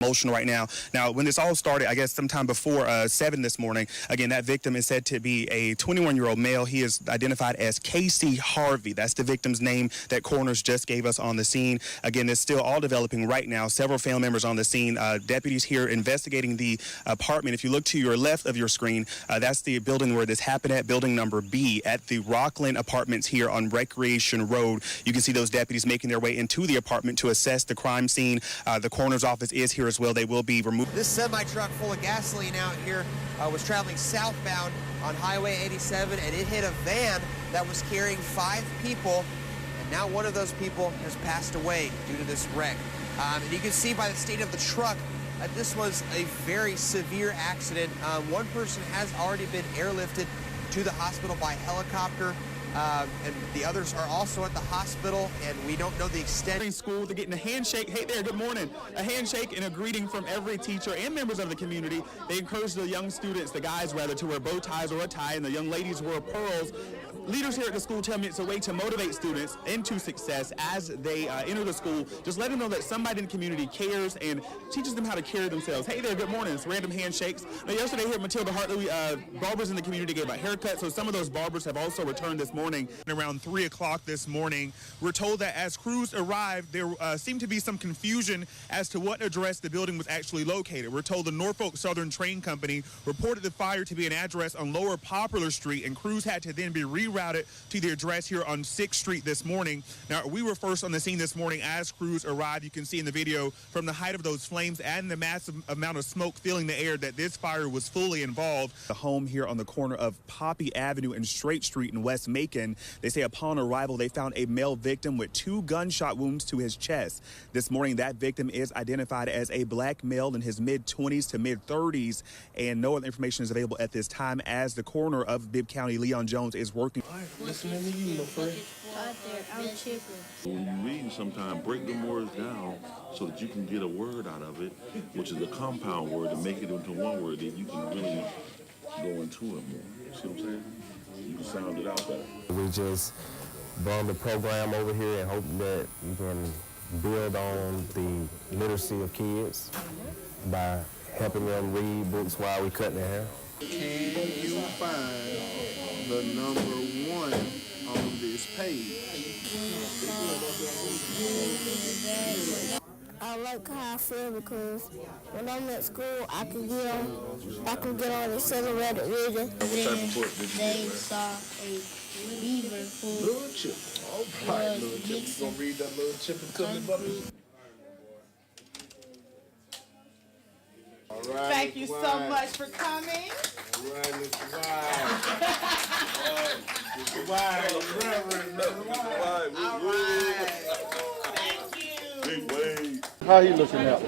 Emotional right now. Now, when this all started, I guess sometime before 7 this morning, again, that victim is said to be a 21-year-old male. He is identified as Casey Harvey. That's the victim's name that coroners just gave us on the scene. Again, it's still all developing right now. Several family members on the scene. Deputies here investigating the apartment. If you look to your left of your screen, that's the building where this happened at, building number B at the Rockland Apartments here on Recreation Road. You can see those deputies making their way into the apartment to assess the crime scene. The coroner's office is here as well. They will be removed. This semi-truck full of gasoline out here was traveling southbound on Highway 87, and it hit a van that was carrying 5 people, and now one of those people has passed away due to this wreck. And you can see by the state of the truck that this was a very severe accident. One person has already been airlifted to the hospital by helicopter. And the others are also at the hospital, and we don't know the extent. In school, they're getting a handshake. Hey there, good morning. A handshake and a greeting from every teacher and members of the community. They encourage the young students, the guys rather, to wear bow ties or a tie, and the young ladies wear pearls. Leaders here at the school tell me it's a way to motivate students into success as they enter the school. Just let them know that somebody in the community cares and teaches them how to carry themselves. Hey there, good morning. It's random handshakes. Now, yesterday here at Matilda Hartley, barbers in the community gave a haircut, so some of those barbers have also returned this morning. Around 3 o'clock this morning, we're told that as crews arrived, there seemed to be some confusion as to what address the building was actually located. We're told the Norfolk Southern Train Company reported the fire to be an address on Lower Poplar Street, and crews had to then be rerouted to the address here on 6th Street this morning. Now, we were first on the scene this morning as crews arrived. You can see in the video from the height of those flames and the massive amount of smoke filling the air that this fire was fully involved. The home here on the corner of Poppy Avenue and Straight Street in West Macon. They say upon arrival, they found a male victim with 2 gunshot wounds to his chest. This morning, that victim is identified as a black male in his mid-20s to mid-30s, and no other information is available at this time as the coroner of Bibb County, Leon Jones, is working. Listening to you, my friend. When you're reading, sometimes break them words down so that you can get a word out of it, which is a compound word, and make it into one word that you can really go into it more. See what I'm saying? You can sound it out better. We just run the program over here and hope that we can build on the literacy of kids by helping them read books while we cut their hair. Can you find the number 1 on this page? I like how I feel because when I'm at school, I can get on accelerated reading. What type of book did you They get, saw a beaver who Little Chip. All right, Little Chip. You gonna read that Little Chip and Cookie Butter? All right. Thank you so much for coming. All right, Mr. Wise. Mr. Wise. All right. Thank you. Big Wade. How you looking at?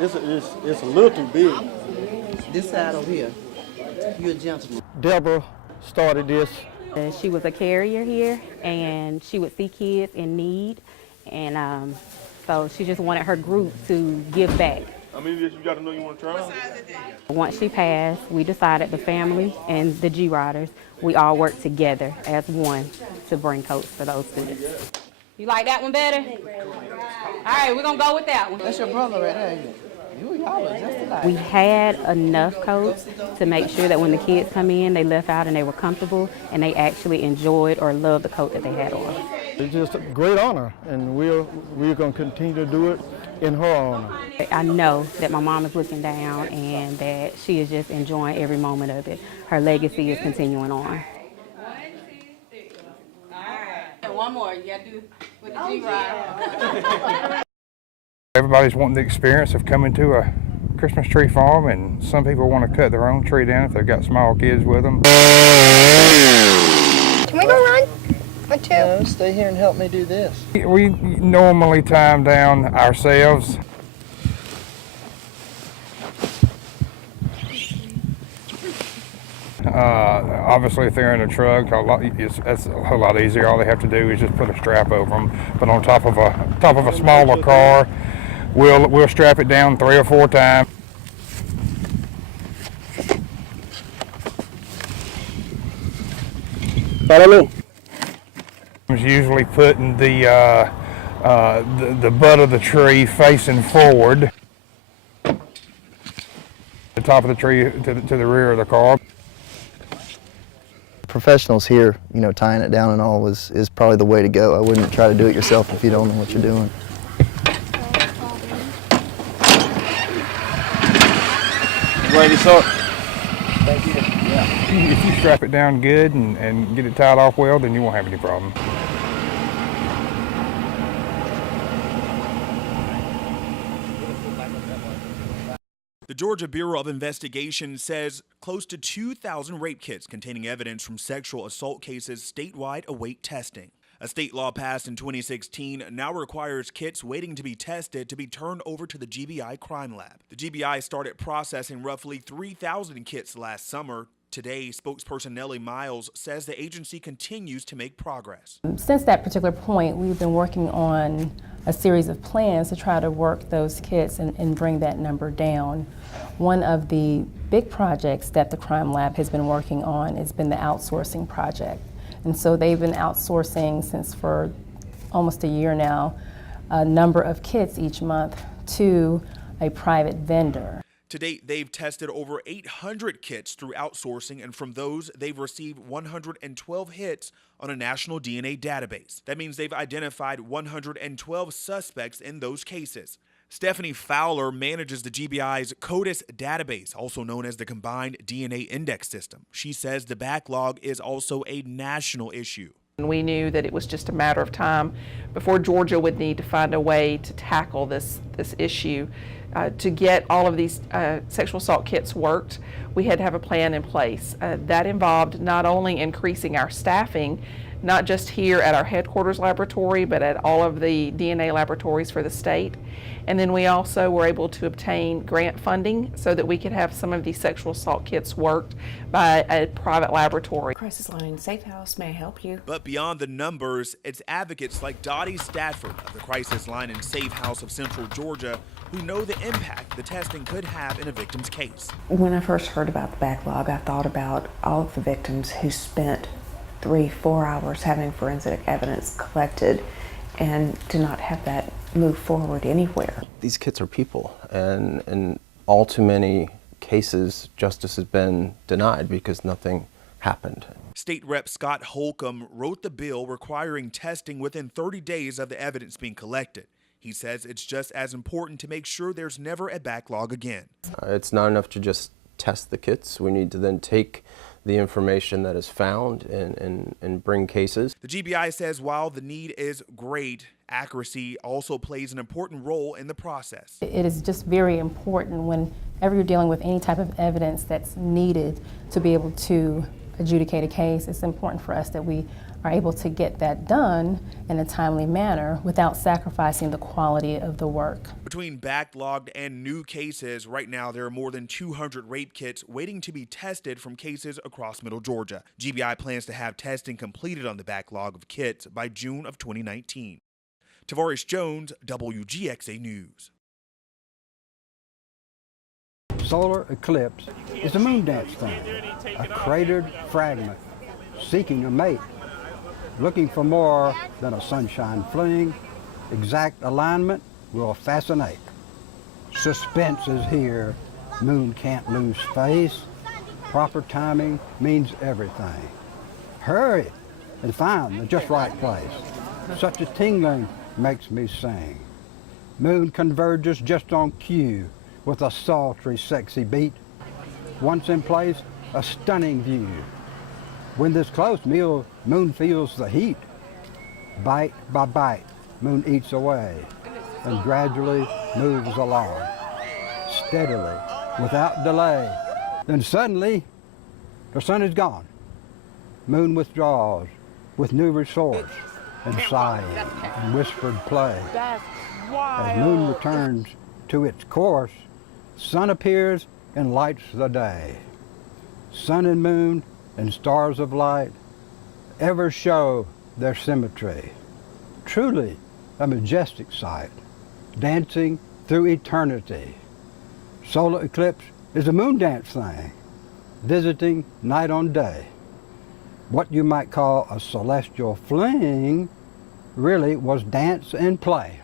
It's a little too big. This side over here. You're a gentleman. Deborah started this. And she was a carrier here, and she would see kids in need, and so she just wanted her group to give back. How many of this you got to know you want to try? Once she passed, we decided, the family and the G-Riders, we all worked together as one to bring coats for those students. You like that one better? All right, we're going to go with that one. That's your brother right there, ain't it? You and y'all are just alike. We had enough coats to make sure that when the kids come in, they left out and they were comfortable and they actually enjoyed or loved the coat that they had on. It's just a great honor, and we're going to continue to do it in her honor. I know that my mom is looking down and that she is just enjoying every moment of it. Her legacy is continuing on. 1, 2, 3. All right. And one more. You got to do with the G-Ride. Everybody's wanting the experience of coming to a Christmas tree farm, and some people want to cut their own tree down if they've got small kids with them. Can we go run? Or 2? No, stay here and help me do this. We normally tie them down ourselves. Obviously, if they're in a truck, that's a whole lot easier. All they have to do is just put a strap over them. But on top of a smaller car, we'll strap it down 3 or 4 times. Follow me. Usually putting the butt of the tree facing forward. top of the tree to the rear of the car. Professionals here, you know, tying it down and all is probably the way to go. I wouldn't try to do it yourself if you don't know what you're doing. Ready, sir? Thank you. Yeah. If you strap it down good and get it tied off well, then you won't have any problem. The Georgia Bureau of Investigation says close to 2,000 rape kits containing evidence from sexual assault cases statewide await testing. A state law passed in 2016 now requires kits waiting to be tested to be turned over to the GBI Crime Lab. The GBI started processing roughly 3,000 kits last summer. Today, spokesperson Nellie Miles says the agency continues to make progress. Since that particular point, we've been working on a series of plans to try to work those kits and bring that number down. One of the big projects that the Crime Lab has been working on has been the outsourcing project. And so they've been outsourcing since for almost a year now, a number of kits each month to a private vendor. To date, they've tested over 800 kits through outsourcing, and from those, they've received 112 hits on a national DNA database. That means they've identified 112 suspects in those cases. Stephanie Fowler manages the GBI's CODIS database, also known as the Combined DNA Index System. She says the backlog is also a national issue. We knew that it was just a matter of time before Georgia would need to find a way to tackle this issue. To get all of these sexual assault kits worked, we had to have a plan in place. That involved not only increasing our staffing, not just here at our headquarters laboratory, but at all of the DNA laboratories for the state. And then we also were able to obtain grant funding so that we could have some of these sexual assault kits worked by a private laboratory. Crisis Line Safe House, may I help you? But beyond the numbers, it's advocates like Dottie Stafford of the Crisis Line and Safe House of Central Georgia who know the impact the testing could have in a victim's case. When I first heard about the backlog, I thought about all of the victims who spent 3-4 hours having forensic evidence collected and to not have that move forward anywhere. These kids are people, and in all too many cases, justice has been denied because nothing happened. State Rep Scott Holcomb wrote the bill requiring testing within 30 days of the evidence being collected. He says it's just as important to make sure there's never a backlog again. It's not enough to just test the kits. We need to then take the information that is found and bring cases. The GBI says while the need is great, accuracy also plays an important role in the process. It is just very important whenever you're dealing with any type of evidence that's needed to be able to adjudicate a case. It's important for us that we are able to get that done in a timely manner without sacrificing the quality of the work. Between backlogged and new cases, right now there are more than 200 rape kits waiting to be tested from cases across Middle Georgia. GBI plans to have testing completed on the backlog of kits by June of 2019. Tavares Jones, WGXA News. Solar eclipse is a moon dance thing, a cratered fragment seeking a mate, looking for more than a sunshine fling. Exact alignment will fascinate. Suspense is here, moon can't lose face. Proper timing means everything. Hurry and find the just right place. Such a tingling makes me sing. Moon converges just on cue with a sultry, sexy beat. Once in place, a stunning view. When this close, moon feels the heat. Bite by bite, moon eats away and gradually moves along, steadily, without delay. Then suddenly, the sun is gone. Moon withdraws with new resource and sighing and whispered play. As moon returns to its course, sun appears and lights the day. Sun and moon and stars of light ever show their symmetry. Truly a majestic sight, dancing through eternity. Solar eclipse is a moon dance thing, visiting night on day. What you might call a celestial fling really was dance and play.